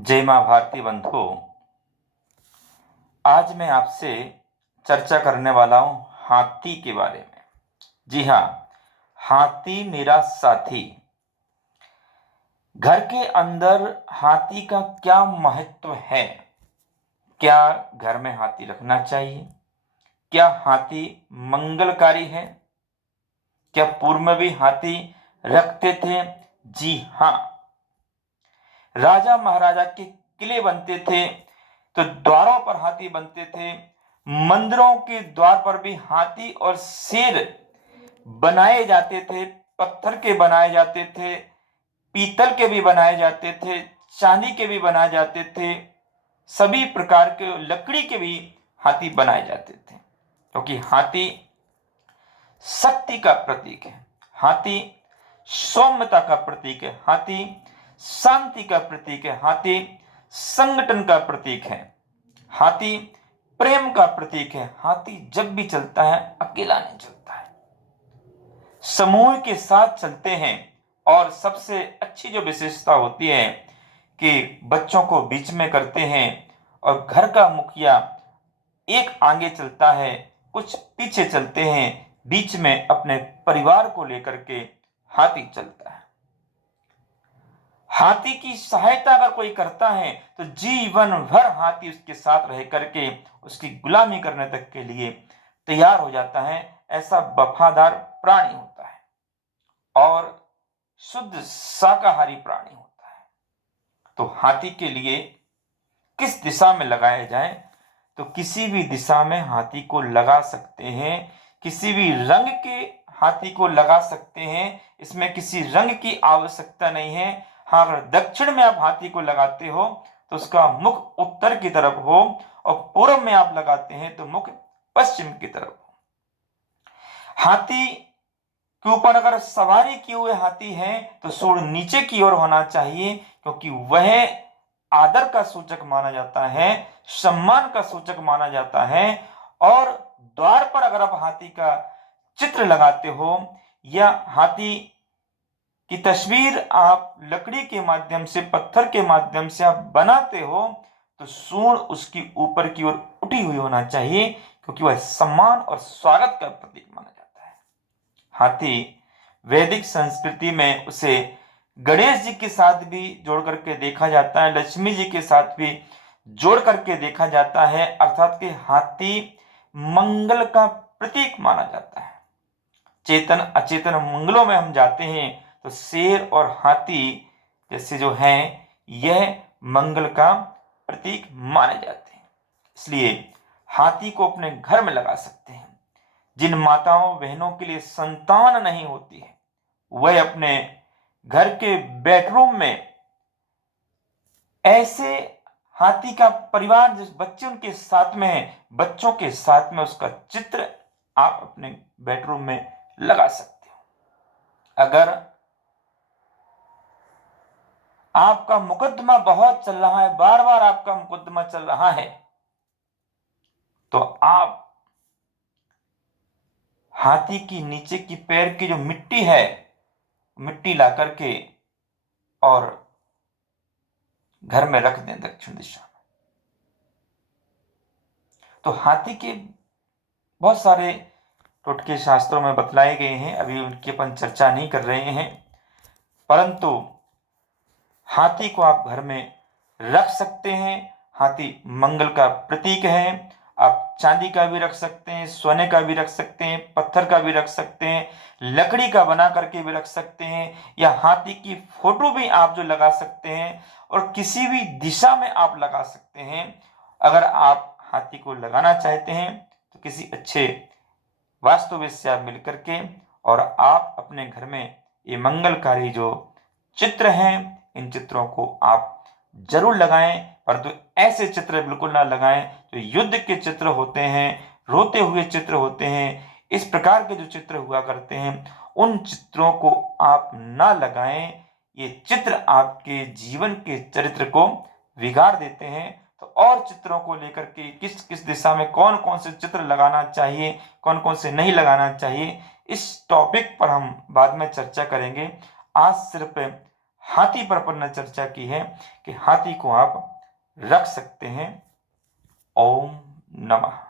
जय माँ भारती बंधु। आज मैं आपसे चर्चा करने वाला हूँ हाथी के बारे में। जी हाँ, हाथी मेरा साथी। घर के अंदर हाथी का क्या महत्व है? क्या घर में हाथी रखना चाहिए? क्या हाथी मंगलकारी है? क्या पूर्व में भी हाथी रखते थे? जी हाँ, राजा महाराजा के किले बनते थे तो द्वारों पर हाथी बनते थे। मंदिरों के द्वार पर भी हाथी और शेर बनाए जाते थे। पत्थर के बनाए जाते थे, पीतल के भी बनाए जाते थे, चांदी के भी बनाए जाते थे, सभी प्रकार के लकड़ी के भी हाथी बनाए जाते थे, क्योंकि हाथी शक्ति का प्रतीक है। हाथी सौम्यता का प्रतीक है। हाथी शांति का प्रतीक है। हाथी संगठन का प्रतीक है। हाथी प्रेम का प्रतीक है। हाथी जब भी चलता है अकेला नहीं चलता है, समूह के साथ चलते हैं। और सबसे अच्छी जो विशेषता होती है कि बच्चों को बीच में करते हैं और घर का मुखिया एक आगे चलता है, कुछ पीछे चलते हैं, बीच में अपने परिवार को लेकर के हाथी चलता है। हाथी की सहायता अगर कोई करता है तो जीवन भर हाथी उसके साथ रह करके उसकी गुलामी करने तक के लिए तैयार हो जाता है। ऐसा वफादार प्राणी होता है और शुद्ध शाकाहारी प्राणी होता है। तो हाथी के लिए किस दिशा में लगाया जाए? तो किसी भी दिशा में हाथी को लगा सकते हैं। किसी भी रंग के हाथी को लगा सकते हैं, इसमें किसी रंग की आवश्यकता नहीं है। हाँ, अगर दक्षिण में आप हाथी को लगाते हो तो उसका मुख उत्तर की तरफ हो, और पूर्व में आप लगाते हैं तो मुख पश्चिम की तरफ हो। हाथी के ऊपर अगर सवारी किए हुए हाथी है तो सूंड नीचे की ओर होना चाहिए, क्योंकि वह आदर का सूचक माना जाता है, सम्मान का सूचक माना जाता है। और द्वार पर अगर आप हाथी का चित्र लगाते हो या हाथी की तस्वीर आप लकड़ी के माध्यम से, पत्थर के माध्यम से आप बनाते हो, तो सूंड उसकी ऊपर की ओर उठी हुई होना चाहिए, क्योंकि वह सम्मान और स्वागत का प्रतीक माना जाता है। हाथी वैदिक संस्कृति में उसे गणेश जी के साथ भी जोड़ करके देखा जाता है, लक्ष्मी जी के साथ भी जोड़ करके देखा जाता है। अर्थात कि हाथी मंगल का प्रतीक माना जाता है। चेतन अचेतन मंगलों में हम जाते हैं तो शेर और हाथी जैसे जो हैं, यह मंगल का प्रतीक माने जाते हैं। इसलिए हाथी को अपने घर में लगा सकते हैं। जिन माताओं बहनों के लिए संतान नहीं होती है, वह अपने घर के बेडरूम में ऐसे हाथी का परिवार, जिस बच्चे उनके साथ में है, बच्चों के साथ में उसका चित्र आप अपने बेडरूम में लगा सकते हो। अगर आपका मुकदमा बहुत चल रहा है, बार बार आपका मुकदमा चल रहा है, तो आप हाथी की नीचे की पैर की जो मिट्टी है, मिट्टी ला करके और घर में रख दें दक्षिण दिशा में। तो हाथी के बहुत सारे टोटके शास्त्रों में बतलाए गए हैं, अभी उनकी अपन चर्चा नहीं कर रहे हैं। परंतु हाथी को आप घर में रख सकते हैं। हाथी मंगल का प्रतीक है। आप चांदी का भी रख सकते हैं, सोने का भी रख सकते हैं, पत्थर का भी रख सकते हैं, लकड़ी का बना करके भी रख सकते हैं, या हाथी की फोटो भी आप जो लगा सकते हैं, और किसी भी दिशा में आप लगा सकते हैं। अगर आप हाथी को लगाना चाहते हैं तो किसी अच्छे वास्तुविद से आप मिल करके और आप अपने घर में ये मंगलकारी जो चित्र हैं, इन चित्रों को आप जरूर लगाएं। परंतु ऐसे चित्र बिल्कुल ना लगाएं जो युद्ध के चित्र होते हैं, रोते हुए चित्र होते हैं, इस प्रकार के जो चित्र हुआ करते हैं, उन चित्रों को आप ना लगाएं। ये चित्र आपके जीवन के चरित्र को बिगाड़ देते हैं। तो और चित्रों को लेकर के किस किस दिशा में कौन कौन से चित्र लगाना चाहिए, कौन कौन से नहीं लगाना चाहिए, इस टॉपिक पर हम बाद में चर्चा करेंगे। आज सिर्फ हाथी पर अपन ने चर्चा की है कि हाथी को आप रख सकते हैं। ओम नमः।